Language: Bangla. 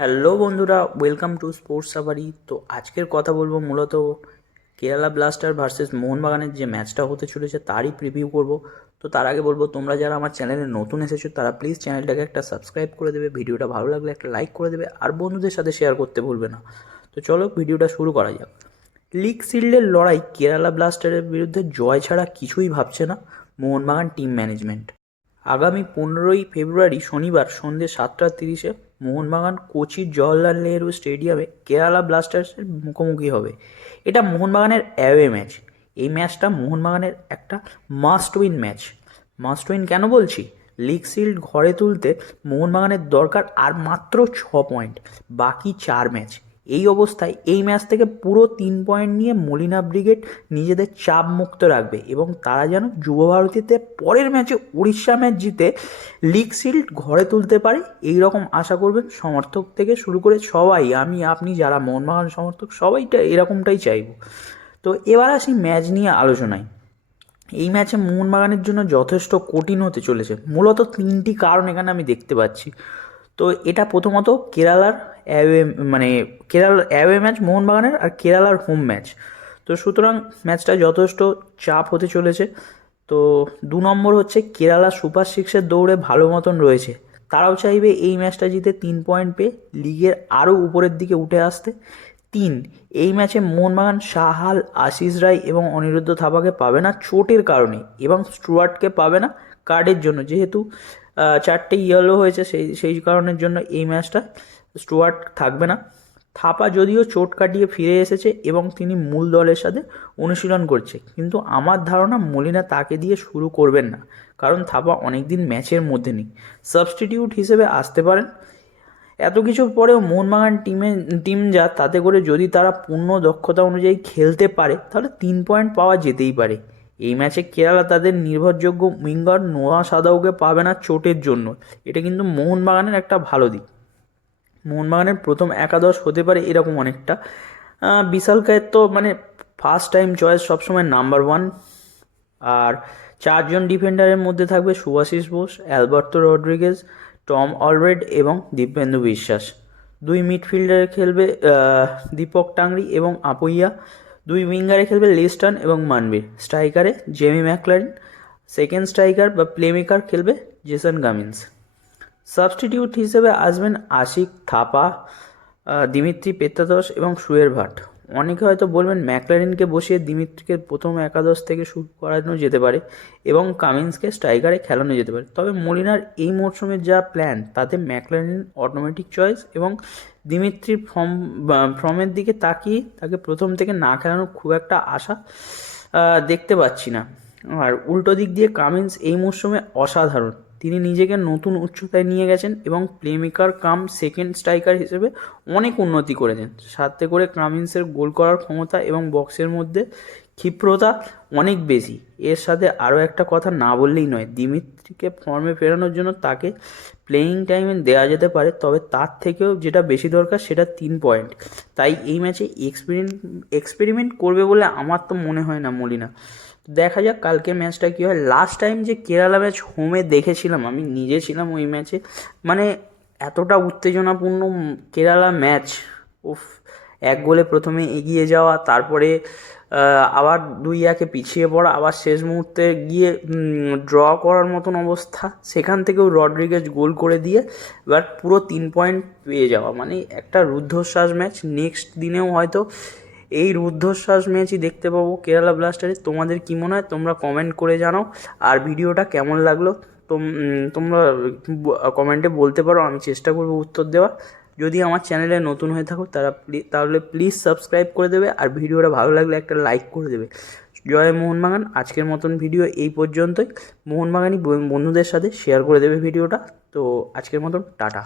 হ্যালো বন্ধুরা, ওয়েলকাম টু স্পোর্টস সাফারি। তো আজকের কথা বলবো মূলত কেরালা ব্লাস্টার ভার্সেস মোহনবাগানের যে ম্যাচটা হতে চলেছে তারই প্রিভিউ করব। তো তার আগে বলবো, তোমরা যারা আমার চ্যানেলে নতুন এসেছো তারা প্লিজ চ্যানেলটাকে একটা সাবস্ক্রাইব করে দেবে, ভিডিওটা ভালো লাগলে একটা লাইক করে দেবে, আর বন্ধুদের সাথে শেয়ার করতে ভুলবে না। তো চলো ভিডিওটা শুরু করা যাক। লিগ শিল্ডের লড়াই কেরালা ব্লাস্টারের বিরুদ্ধে জয় ছাড়া কিছুই ভাবছে না মোহনবাগান টিম ম্যানেজমেন্ট। আগামী 15ই ফেব্রুয়ারি শনিবার সন্ধ্যে 7:30 মোহনবাগান কোচির জওহরলাল নেহরু স্টেডিয়ামে কেরালা ব্লাস্টার্সের মুখোমুখি হবে। এটা মোহনবাগানের অ্যাওয়ে ম্যাচ। এই ম্যাচটা মোহনবাগানের একটা must win match. Must win কেন বলছি? লিগ শিল্ড ঘরে তুলতে মোহনবাগানের দরকার আর মাত্র 6 পয়েন্ট, বাকি 4 ম্যাচ। এই অবস্থায় এই ম্যাচ থেকে পুরো 3 পয়েন্ট নিয়ে মলিনা ব্রিগেড নিজেদের চাপ মুক্ত রাখবে এবং তারা যেন যুবভারতীতে পরের ম্যাচে উড়িষ্যা ম্যাচ জিতে লিগ শিল্ড ঘরে তুলতে পারে, এই রকম আশা করবেন সমর্থক থেকে শুরু করে সবাই। আমি আপনি যারা মোহনবাগান সমর্থক সবাইটা এরকমটাই চাইব। তো এবার আসি ম্যাচ নিয়ে আলোচনায়। এই ম্যাচে মোহনবাগানের জন্য যথেষ্ট কঠিন হতে চলেছে। মূলত 3টি কারণ এখানে আমি দেখতে পাচ্ছি। তো এটা প্রথমত কেরালার অ্যাওয়ে, মানে কেরালার অ্যাওয়ে ম্যাচ মোহনবাগানের, আর কেরালার হোম ম্যাচ। তো সুতরাং ম্যাচটা যথেষ্ট চাপ হতে চলেছে। তো 2 নম্বর হচ্ছে কেরালা সুপার সিক্সের দৌড়ে ভালো মতন রয়েছে। তারাও চাইবে এই ম্যাচটা জিতে 3 পয়েন্ট পেয়ে লিগের আরও উপরের দিকে উঠে আসতে। 3, এই ম্যাচে মোহনবাগান সাহাল, আশিস রায় এবং অনিরুদ্ধ থাপাকে পাবে না চোটের কারণে, এবং স্টুয়ার্টকে পাবে না কার্ডের জন্য, যেহেতু 4টে ইয়েলো হয়েছে, সেই কারণের জন্য এই ম্যাচটা স্টুয়ার্ট থাকবে না। থাপা যদিও চোট কাটিয়ে ফিরে এসেছে এবং তিনি মূল দলের সাথে অনুশীলন করছে, কিন্তু আমার ধারণা মলিনা তাকে দিয়ে শুরু করবেন না, কারণ থাপা অনেক দিন ম্যাচের মধ্যে নেই, সাবস্টিটিউট হিসেবে আসতে পারেন। এত কিছুর পরেও মোহনবাগান টিম যা, তাতে করে যদি তারা পূর্ণ দক্ষতা অনুযায়ী খেলতে পারে তাহলে 3 পয়েন্ট পাওয়া যেতেই পারে। এই ম্যাচে কেরালা তাদের নির্ভরযোগ্য উইঙ্গার নোয়া সাদাউকে পাবে না চোটের জন্য। এটা কিন্তু মোহনবাগানের একটা ভালো দিক। মোহনবাগানের প্রথম একাদশ হতে পারে এরকম অনেকটা। বিশাল কায়ের তো মানে ফার্স্ট টাইম চয়েস সবসময় নাম্বার 1। আর 4জন ডিফেন্ডারের মধ্যে থাকবে Subhasish Bose, Alberto Rodriguez, Tom Aldred এবং দীপেন্দু বিশ্বাস। 2 মিডফিল্ডারে খেলবে দীপক টাংরি এবং আপুইয়া। 2 উইঙ্গারে খেলবে লিস্টন এবং মানবীর। স্ট্রাইকারে জেমি ম্যাকলারিন। সেকেন্ড স্ট্রাইকার বা প্লেমেকার খেলবে জেসন গামিন্স। সাবস্টিটিউট হিসেবে আসবেন আশিক, থাপা, দিমিত্রি পেত্রাতস এবং সুয়ের ভাট। অনেকে হয়তো বলবেন ম্যাকলারিনকে বসিয়ে দিমিত্রিকে প্রথম একাদশ থেকে শুরু করানো যেতে পারে এবং কামিন্সকে স্ট্রাইকারে খেলানো যেতে পারে। তবে মলিনার এই মরশুমের যা প্ল্যান তাতে ম্যাকলারিন অটোমেটিক চয়েস, এবং দিমিত্রির ফর্মের দিকে তাকিয়ে তাকে প্রথম থেকে না খেলানোর খুব একটা আশা দেখতে পাচ্ছি না। আর উল্টো দিক দিয়ে কামিন্স এই মরশুমে অসাধারণ। তিনি নিজেকে নতুন উচ্চতায় নিয়ে গেছেন এবং প্লেমেকার কাম সেকেন্ড স্ট্রাইকার হিসেবে অনেক উন্নতি করেছেন। সাথে করে কামিন্সের গোল করার ক্ষমতা এবং বক্সের মধ্যে ক্ষিপ্রতা অনেক বেশি। এর সাথে আরও একটা কথা না বললেই নয়, দিমিত্রিকে ফর্মে ফেরানোর জন্য তাকে প্লেয়িং টাইমে দেওয়া যেতে পারে, তবে তার থেকেও যেটা বেশি দরকার সেটা 3 পয়েন্ট। তাই এই ম্যাচে এক্সপেরিমেন্ট করবে বলে আমার তো মনে হয় না মলিনা। দেখা যাক কালকে ম্যাচটা কী হয়। লাস্ট টাইম যে কেরালা ম্যাচ হোমে দেখেছিলাম, আমি নিজে ছিলাম ওই ম্যাচে, মানে এতটা উত্তেজনাপূর্ণ কেরালা ম্যাচ। উফ, 1 গোলে প্রথমে এগিয়ে যাওয়া, তারপরে আবার 2-1 পিছিয়ে পড়া, আবার শেষ মুহূর্তে গিয়ে ড্র করার মতন অবস্থা, সেখান থেকেও রড্রিগেজ গোল করে দিয়ে এবার পুরো 3 পয়েন্ট পেয়ে যাওয়া, মানে একটা রুদ্ধশ্বাস ম্যাচ। নেক্সট দিনেও হয়তো এই রুদ্ধশ্বাস ম্যাচই দেখতে পাবো কেরালা ব্লাস্টারে। তোমাদের কী মনে হয় তোমরা কমেন্ট করে জানাও। আর ভিডিওটা কেমন লাগলো তোমরা কমেন্টে বলতে পারো, আমি চেষ্টা করবো উত্তর দেওয়ার। যদি আমার চ্যানেলে নতুন হয়ে থাকো তাহলে প্লিজ সাবস্ক্রাইব করে দেবে, আর ভিডিওটা ভালো লাগলে একটা লাইক করে দেবে। জয় মোহনবাগান। আজকের মতন ভিডিও এই পর্যন্তই। মোহনবাগানই বন্ধুদের সাথে শেয়ার করে দেবে ভিডিওটা। তো আজকের মতন টাটা।